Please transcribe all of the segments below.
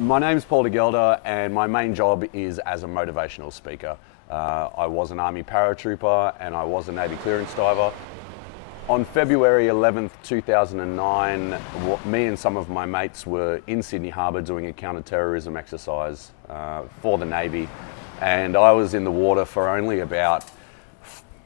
My name's Paul Gelder, and my main job is as a motivational speaker. I was an Army paratrooper and I was a Navy clearance diver. On February 11th, 2009, me and some of my mates were in Sydney Harbour doing a counter-terrorism exercise for the Navy, and I was in the water for only about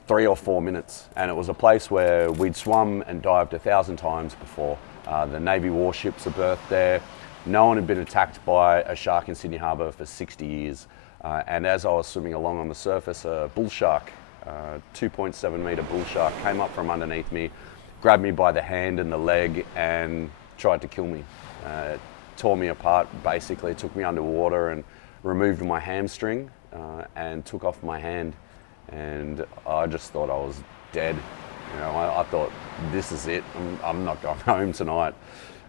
3 or 4 minutes, and it was a place where we'd swum and dived 1,000 times before. The Navy warships are berthed there. No one had been attacked by a shark in Sydney Harbour for 60 years. And as I was swimming along on the surface, a bull shark, 2.7 metre bull shark, came up from underneath me, grabbed me by the hand and the leg and tried to kill me. Tore me apart, basically, took me underwater and removed my hamstring and took off my hand. And I just thought I was dead. You know, I thought, this is it, I'm not going home tonight.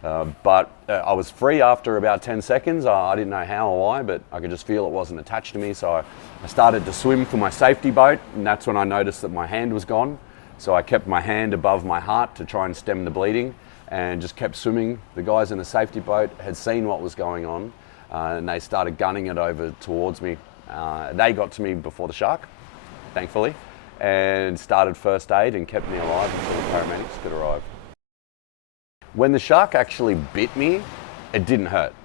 But I was free after about 10 seconds. I didn't know how or why, but I could just feel it wasn't attached to me. So I started to swim for my safety boat, and that's when I noticed that my hand was gone. So I kept my hand above my heart to try and stem the bleeding and just kept swimming. The guys in the safety boat had seen what was going on, and they started gunning it over towards me. They got to me before the shark, thankfully, and started first aid and kept me alive until the paramedics could arrive. When the shark actually bit me, it didn't hurt.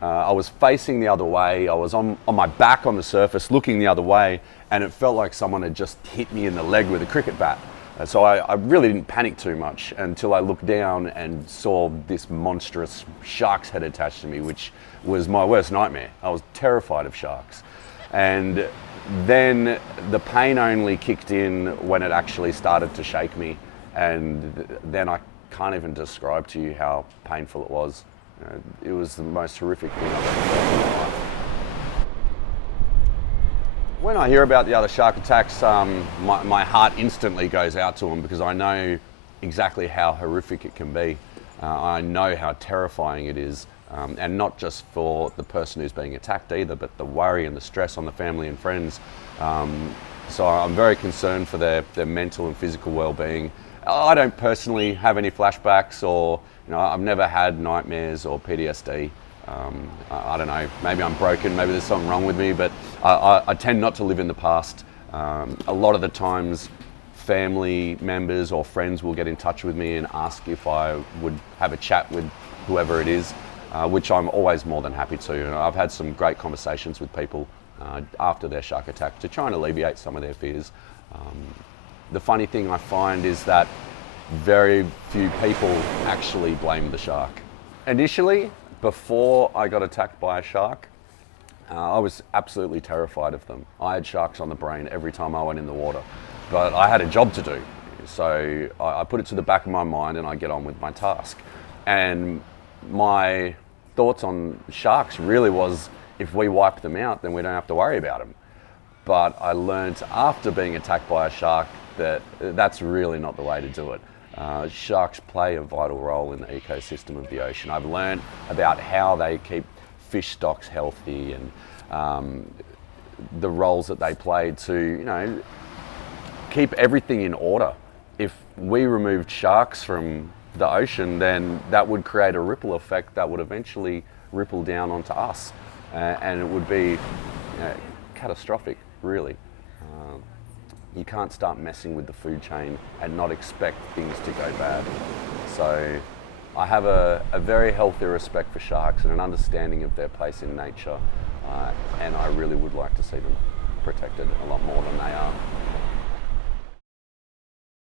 I was facing the other way. I was on my back on the surface, looking the other way, and it felt like someone had just hit me in the leg with a cricket bat. So I really didn't panic too much until I looked down and saw this monstrous shark's head attached to me, which was my worst nightmare. I was terrified of sharks. And then the pain only kicked in when it actually started to shake me, and then I can't even describe to you how painful it was. It was the most horrific thing I've ever felt in my life. When I hear about the other shark attacks, my heart instantly goes out to them because I know exactly how horrific it can be. I know how terrifying it is, and not just for the person who's being attacked either, but the worry and the stress on the family and friends. So I'm very concerned for their mental and physical well-being. I don't personally have any flashbacks, or I've never had nightmares or PTSD. I don't know, maybe I'm broken, maybe there's something wrong with me, but I tend not to live in the past. A lot of the times family members or friends will get in touch with me and ask if I would have a chat with whoever it is, which I'm always more than happy to. And I've had some great conversations with people after their shark attack to try and alleviate some of their fears. The funny thing I find is that very few people actually blame the shark. Initially, before I got attacked by a shark, I was absolutely terrified of them. I had sharks on the brain every time I went in the water, but I had a job to do. So I put it to the back of my mind and I get on with my task. And my thoughts on sharks really was, if we wipe them out, then we don't have to worry about them. But I learned after being attacked by a shark that that's really not the way to do it. Sharks play a vital role in the ecosystem of the ocean. I've learned about how they keep fish stocks healthy and the roles that they play to, keep everything in order. If we removed sharks from the ocean, then that would create a ripple effect that would eventually ripple down onto us, and it would be catastrophic, really. You can't start messing with the food chain and not expect things to go bad. So I have a very healthy respect for sharks and an understanding of their place in nature, and I really would like to see them protected a lot more than they are.